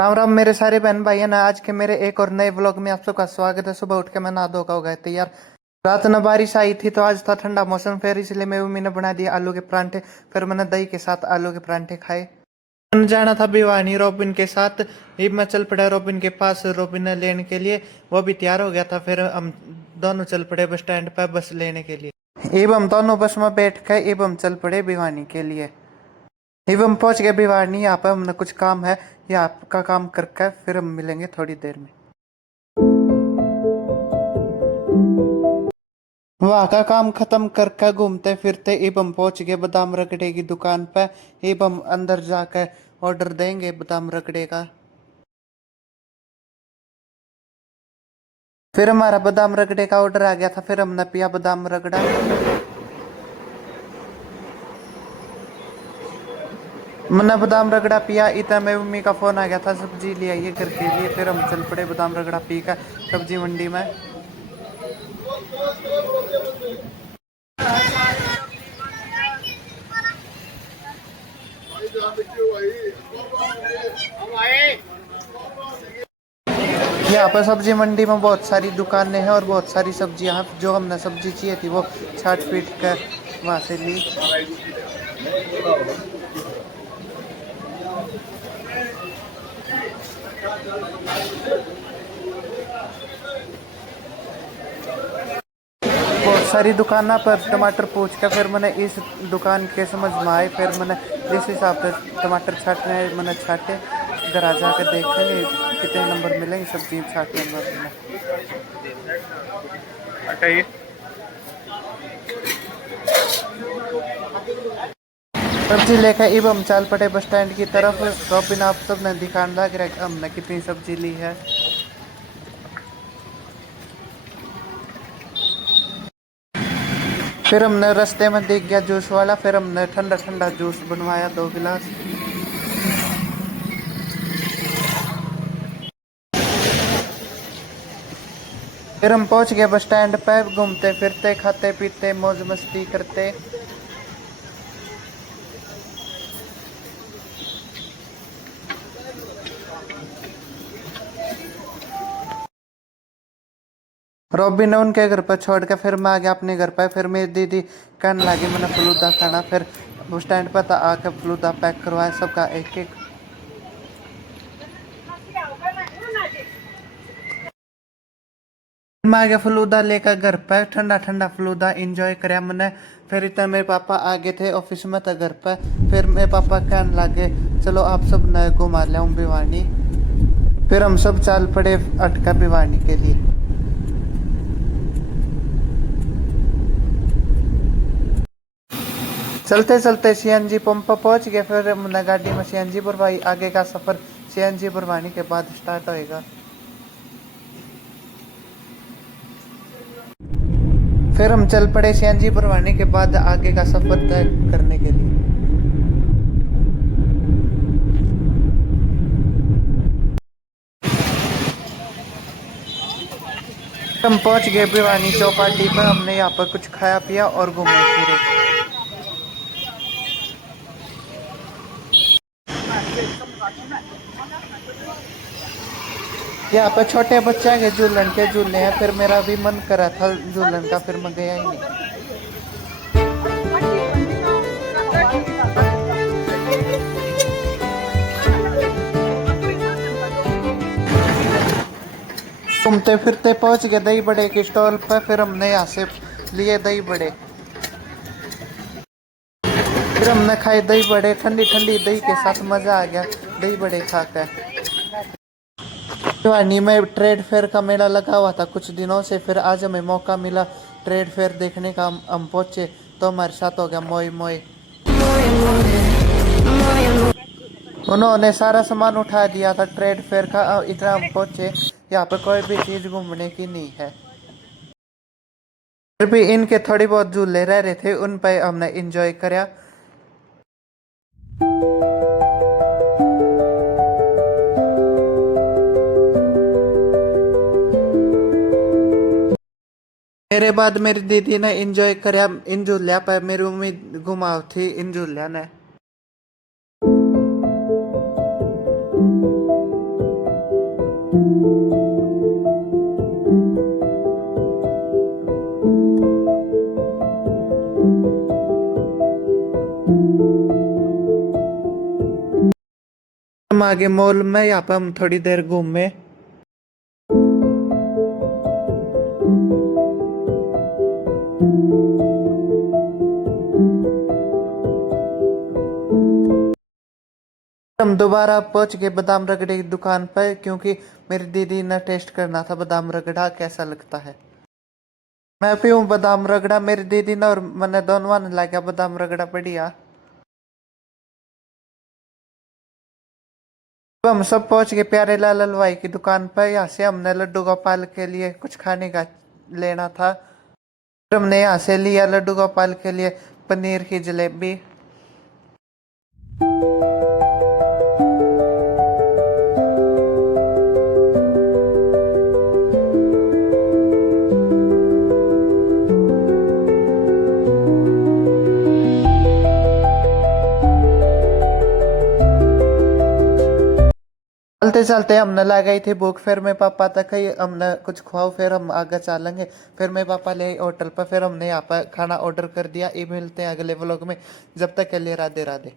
राम राम मेरे सारे बहन भाई है ना। आज के मेरे एक और नए व्लॉग में आप सबका स्वागत है। सुबह उठ के मैं नहा धो का हो गया तैयार। रात में बारिश आई थी तो आज था ठंडा मौसम, फिर इसलिए मैं मम्मी ने बना दिया आलू के परांठे। फिर मैंने दही के साथ आलू के परांठे खाए। मैंने जाना था भिवानी रोबिन के साथ। ये मैं चल पड़ा रोबिन के पास रोबिन लेने के लिए। वो भी तैयार हो गया था, फिर हम दोनों चल पड़े बस स्टैंड पर बस लेने के लिए। एवं दोनों बस में बैठ के एवं चल पड़े भिवानी के लिए। एवं पहुंच गए भिवानी। यहाँ पर हमने कुछ काम है, ये आपका काम करके फिर हम मिलेंगे थोड़ी देर में। वहाँ का काम खत्म करके घूमते फिरते एवं पहुंच गए बादाम रगड़े की दुकान पे। एवं अंदर जाकर ऑर्डर देंगे बादाम रगड़े का। फिर हमारा बादाम रगड़े का ऑर्डर आ गया था, फिर हमने पिया बादाम रगड़ा। मैंने बादाम रगड़ा पिया, इतना में मम्मी का फोन आ गया था सब्जी ले आइए घर के लिए। फिर हम चल पड़े बादाम रगड़ा पी कर सब्जी मंडी में। यहाँ पर सब्जी मंडी में बहुत सारी दुकानें हैं और बहुत सारी सब्जियां हैं। जो हमने सब्जी चाहिए थी वो छाट पीट कर वहाँ से ली। बहुत सारी दुकानों पर टमाटर पूछ कर फिर मैंने इस दुकान के समझ में आए। फिर मैंने जिस हिसाब से टमाटर छाटने हैं मैंने छाटे। घर आ जाकर देखेंगे कितने नंबर मिलेंगे सब्जी छाटने में। हटाइए। सब्जी लेकर अब हम चल पड़े बस स्टैंड की तरफ। रोबिन आप सब ने दिखाने लग रहा है हमने कितनी सब्जी ली है। फिर हमने रास्ते में देख गया जूस वाला, फिर हमने ठंडा ठंडा जूस बनवाया 2 गिलास। फिर हम पहुंच गए बस स्टैंड पे। घूमते फिरते खाते पीते मौज मस्ती करते। रॉबिन ने उनके घर पर छोड़ के फिर मैं आ गया अपने घर पर। फिर मेरी दीदी कहने लगी मैंने फलूदा खाना। फिर बस स्टैंड पर था आके फलूदा पैक करवाया सबका एक एक। मैं आ गया फलूदा लेकर घर पर। ठंडा ठंडा फलूदा इंजॉय कराया मैंने। फिर इतना मेरे पापा आ गए थे ऑफिस में था घर पर। फिर मेरे पापा कहने लगे चलो आप सब नए घुमा ले भिवानी। फिर हम सब चल पड़े अटका भिवानी के लिए। चलते चलते सीएनजी पंप पर पहुंच गए। फिर हमने गाड़ी में सीएनजी भरवाई। आगे का सफर सीएनजी भरवाने के बाद स्टार्ट होएगा। फिर हम चल पड़े सीएनजी भरवाने के बाद आगे का सफर तय करने के लिए। हम पहुंच गए भिवानी चौपाटी पर। हमने यहाँ पर कुछ खाया पिया और घूमे फिरे। यहाँ पर छोटे बच्चे के झूले हैं। फिर मेरा भी मन करा था झूलन का, फिर मैं गया ही नहीं। घूमते फिरते पहुंच गए दही बड़े के स्टॉल पर। फिर हमने यहाँ से लिए दही बड़े। फिर हमने खाए दही बड़े। ठंडी ठंडी दही के साथ मजा आ गया दही बड़े खाकर। भिवानी में ट्रेड फेयर का मेला लगा हुआ था कुछ दिनों से। फिर आज हमें मौका मिला ट्रेड फेयर देखने का। हम पहुंचे तो हमारे साथ हो गया मोई मोई। उन्होंने सारा सामान उठा दिया था ट्रेड फेयर का। इतना हम पहुंचे यहाँ पे कोई भी चीज घूमने की नहीं है। फिर भी इनके थोड़ी बहुत झूले रह रहे थे, उन पे हमने एंजॉय करा। मेरे बाद मेरी दीदी ने एंजॉय करा इन झूलिया पर। मेरी उम्मीद घुमाव थी इन झूलिया ने। हम आगे मॉल में, यहाँ पे हम थोड़ी देर घूमे। हम दोबारा पहुंच गए बादाम रगड़े की दुकान पर, क्योंकि मेरी दीदी ने टेस्ट करना था बादाम रगड़ा कैसा लगता है। मैं पीऊँ बादाम रगड़ा, मेरी दीदी ने और मैंने दोनों ने लाया बादाम रगड़ा बढ़िया। अब हम सब पहुंच गए प्यारे लाल हलवाई की दुकान पर। यहाँ से हमने लड्डू गोपाल के लिए कुछ खाने का लेना था। फिर हमने यहाँ से लिया लड्डू गोपाल के लिए पनीर की जलेबी। चलते चलते हमने लगाई थी भूख, फिर मेरे पापा तक ही हमने कुछ खुआओ, फिर हम आगे चलेंगे। फिर मेरे पापा ले होटल पर, फिर हमने यहाँ पर खाना ऑर्डर कर दिया। ये मिलते हैं अगले व्लॉग में, जब तक के लिए राधे राधे।